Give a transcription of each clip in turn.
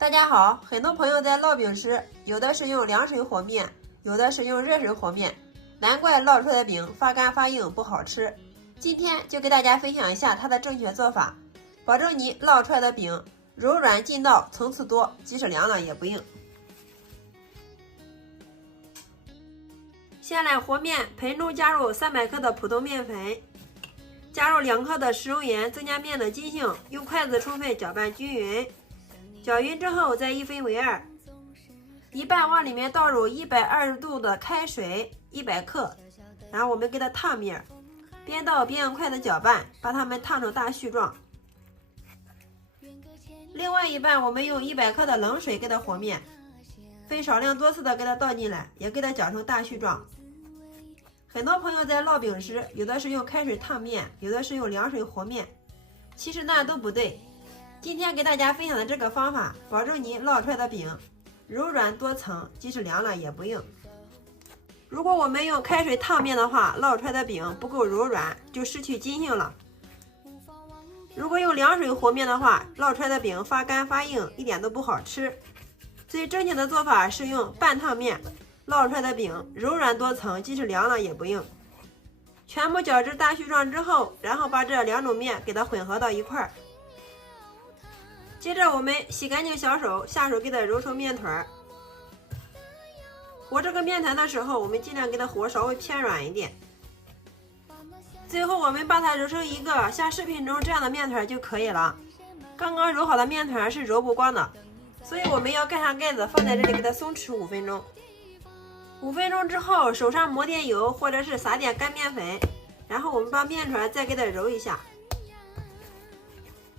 大家好，很多朋友在烙饼时，有的是用凉水和面，有的是用热水和面，难怪烙出来的饼发干发硬不好吃。今天就给大家分享一下它的正确做法，保证你烙出来的饼柔软劲道，层次多，即使凉了也不硬。先来和面，盆中加入300克的普通面粉，加入2克的食用盐，增加面的筋性，用筷子充分搅拌均匀。搅匀之后再1分为2，一半往里面倒入120度的开水100克，然后我们给它烫面，边倒边用筷子搅拌，把它们烫成大絮状。另外一半我们用100克的冷水给它和面，分少量多次的给它倒进来，也给它搅成大絮状。很多朋友在烙饼时，有的是用开水烫面，有的是用凉水和面，其实那都不对。今天给大家分享的这个方法，保证你烙出来的饼柔软多层，即使凉了也不硬。如果我们用开水烫面的话，烙出来的饼不够柔软，就失去筋性了。如果用凉水和面的话，烙出来的饼发干发硬，一点都不好吃。所以正确的做法是用半烫面，烙出来的饼柔软多层，即使凉了也不硬。全部搅至大絮状之后，然后把这2种面给它混合到一块儿。接着我们洗干净小手，下手给它揉成面团。和这个面团的时候，我们尽量给它和稍微偏软一点。最后我们把它揉成一个像视频中这样的面团就可以了。刚刚揉好的面团是揉不光的，所以我们要盖上盖子，放在这里给它松弛5分钟。5分钟之后，手上抹点油或者是撒点干面粉，然后我们把面团再给它揉一下。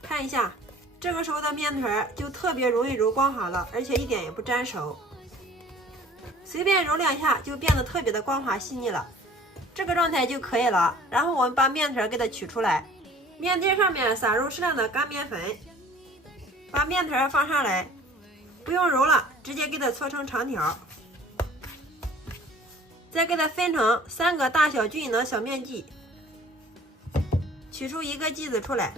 看一下，这个时候的面团就特别容易揉光滑了，而且一点也不粘手。随便揉2下就变得特别的光滑细腻了，这个状态就可以了。然后我们把面团给它取出来，面丁上面撒入适量的干面粉，把面团放上来，不用揉了，直接给它搓成长条。再给它分成3个大小均匀的小面剂，取出1个剂子出来，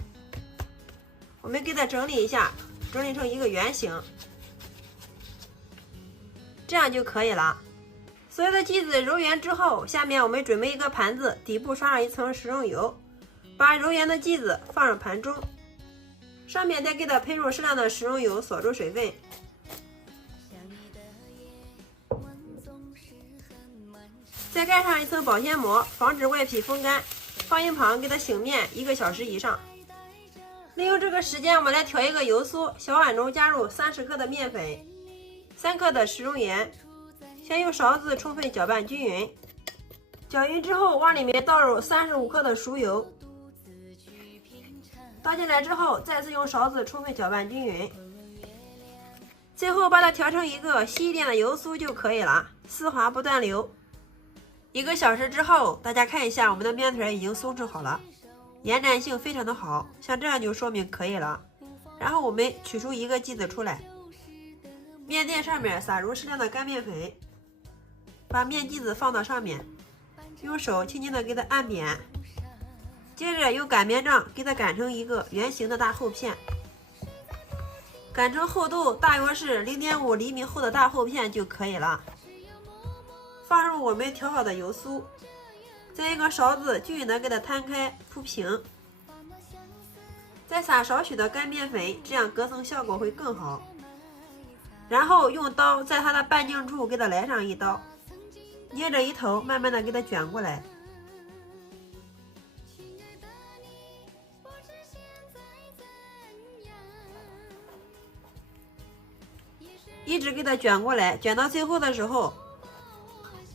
我们给它整理一下，整理成一个圆形，这样就可以了。所有的剂子揉圆之后，下面我们准备一个盘子，底部刷上1层食用油，把揉圆的剂子放入盘中，上面再给它喷入适量的食用油，锁住水分。再盖上1层保鲜膜，防止外皮风干，放一旁给它醒面1个小时以上。利用这个时间，我们来调一个油酥，小碗中加入30克的面粉，3克的食用盐，先用勺子充分搅拌均匀。搅匀之后，往里面倒入35克的熟油，倒进来之后，再次用勺子充分搅拌均匀。最后把它调成一个稀一点的油酥就可以了，丝滑不断流。1个小时之后，大家看一下，我们的面团已经松弛好了，延展性非常的好，像这样就说明可以了。然后我们取出1个剂子出来，面垫上面撒入适量的干面粉，把面剂子放到上面，用手轻轻的给它按扁，接着用擀面杖给它擀成一个圆形的大厚片，擀成厚度大约是0.5厘米厚的大厚片就可以了。放入我们调好的油酥，再一个勺子均匀的给它摊开铺平，再撒少许的干面粉，这样隔层效果会更好。然后用刀在它的半径处给它来上1刀，捏着一头慢慢的给它卷过来，一直给它卷过来，卷到最后的时候，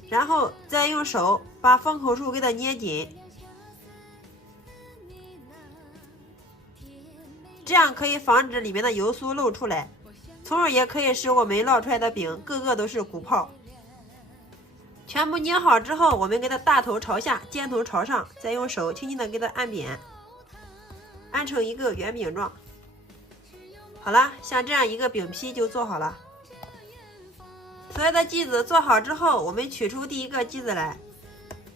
然后再用手把封口处给它捏紧，这样可以防止里面的油酥漏出来，从而也可以使我们烙出来的饼个个都是鼓泡。全部捏好之后，我们给它大头朝下，尖头朝上，再用手轻轻的给它按扁，按成一个圆饼状。好了，像这样一个饼坯就做好了。所有的剂子做好之后，我们取出第1个剂子来，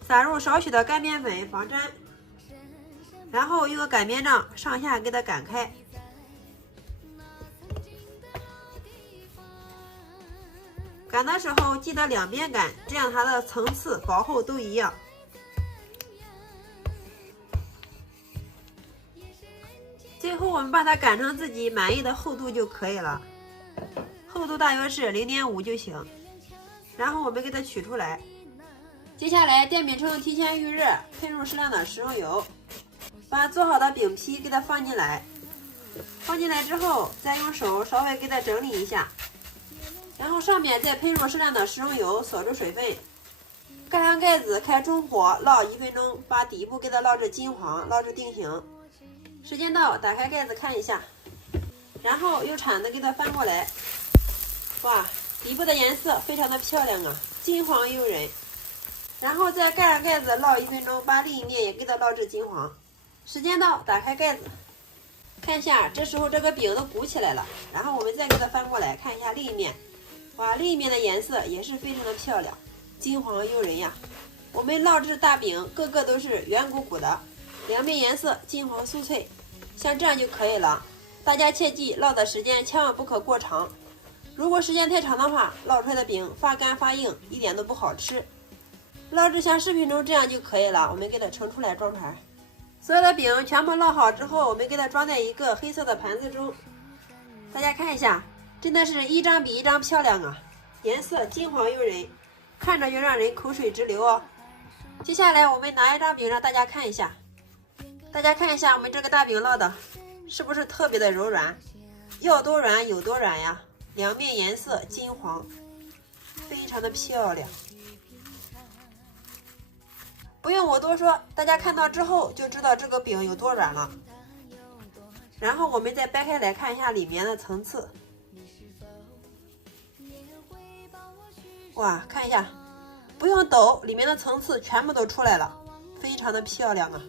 撒入少许的干面粉防粘，然后用擀面杖上下给它擀开，擀的时候记得两边擀，这样它的层次薄厚都一样。最后我们把它擀成自己满意的厚度就可以了，厚度大约是0.5就行。然后我们给它取出来。接下来电饼铛提前预热，喷入适量的食用油，把做好的饼皮给它放进来。放进来之后，再用手稍微给它整理一下，然后上面再喷入适量的食用油，锁住水分。盖上盖子，开中火烙1分钟，把底部给它烙至金黄，烙至定型。时间到，打开盖子看一下，然后用铲子给它翻过来。哇，底部的颜色非常的漂亮啊，金黄诱人。然后再盖上盖子烙1分钟，把另一面也给它烙至金黄。时间到，打开盖子，看一下，这时候这个饼都鼓起来了。然后我们再给它翻过来看一下另一面，哇，另一面的颜色也是非常的漂亮，金黄诱人呀。我们烙制大饼个个都是圆鼓鼓的，两面颜色金黄酥脆，像这样就可以了。大家切记，烙的时间千万不可过长，如果时间太长的话，烙出来的饼发干发硬，一点都不好吃。烙制像视频中这样就可以了，我们给它盛出来装盘。所有的饼全部烙好之后，我们给它装在一个黑色的盘子中。大家看一下，真的是一张比一张漂亮啊，颜色金黄诱人，看着就让人口水直流哦。接下来我们拿一张饼让大家看一下，大家看一下我们这个大饼烙的是不是特别的柔软，要多软有多软呀，两面颜色金黄，非常的漂亮。不用我多说，大家看到之后就知道这个饼有多软了。然后我们再掰开来看一下里面的层次。哇，看一下，不用抖，里面的层次全部都出来了，非常的漂亮啊，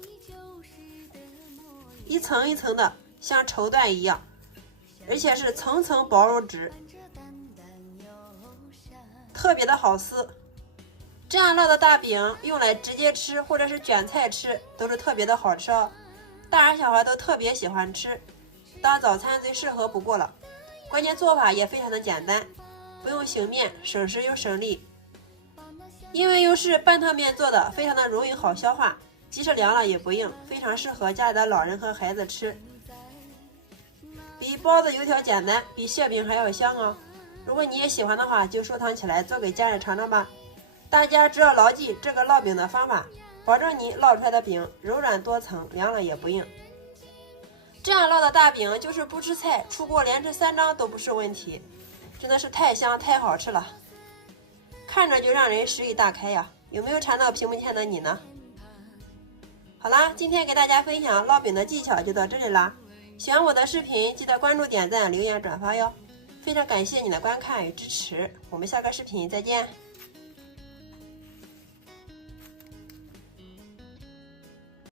一层一层的像绸缎一样，而且是层层薄如纸，特别的好撕。这样烙的大饼用来直接吃或者是卷菜吃都是特别的好吃哦，大人小孩都特别喜欢吃，当早餐最适合不过了。关键做法也非常的简单，不用醒面，省时又省力。因为又是半透面做的，非常的容易好消化，即使凉了也不硬，非常适合家里的老人和孩子吃。比包子油条简单，比馅饼还要香哦。如果你也喜欢的话，就收藏起来做给家人尝尝吧。大家只要牢记这个烙饼的方法，保证你烙出来的饼柔软多层，凉了也不硬。这样烙的大饼就是不吃菜，出锅连吃3张都不是问题，真的是太香太好吃了，看着就让人食欲大开呀。有没有馋到屏幕前的你呢？好啦，今天给大家分享烙饼的技巧就到这里啦。喜欢我的视频记得关注、点赞、留言、转发哟。非常感谢你的观看与支持，我们下个视频再见。